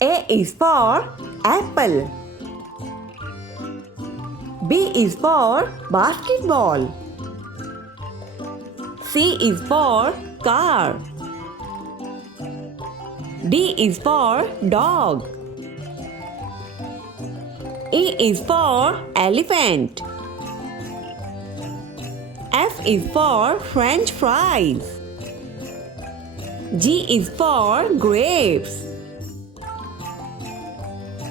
A is for apple. B is for basketball. C is for car. D is for dog. E is for elephant. F is for French fries. G is for grapes.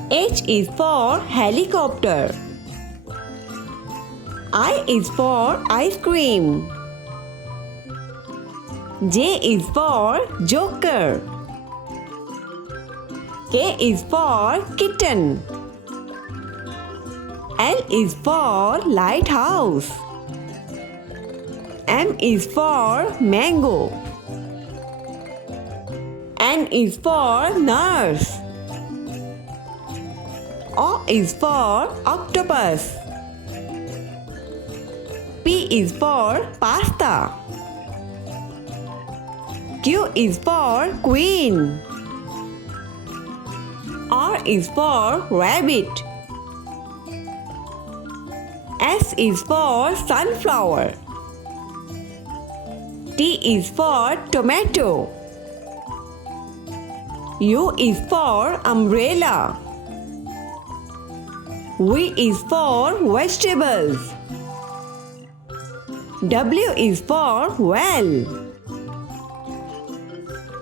H is for helicopter. I is for ice cream. J is for joker. K is for kitten. L is for lighthouse. M is for mango. N is for nurse. O is for octopus. P is for pasta. Q is for queen. R is for rabbit. S is for sunflower. T is for tomato. U is for umbrella. V is for vegetables. W is for well.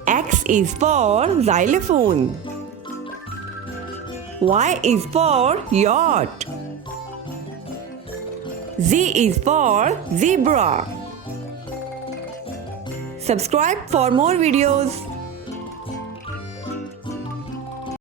X is for xylophone. Y is for yacht. Z is for zebra. Subscribe for more videos.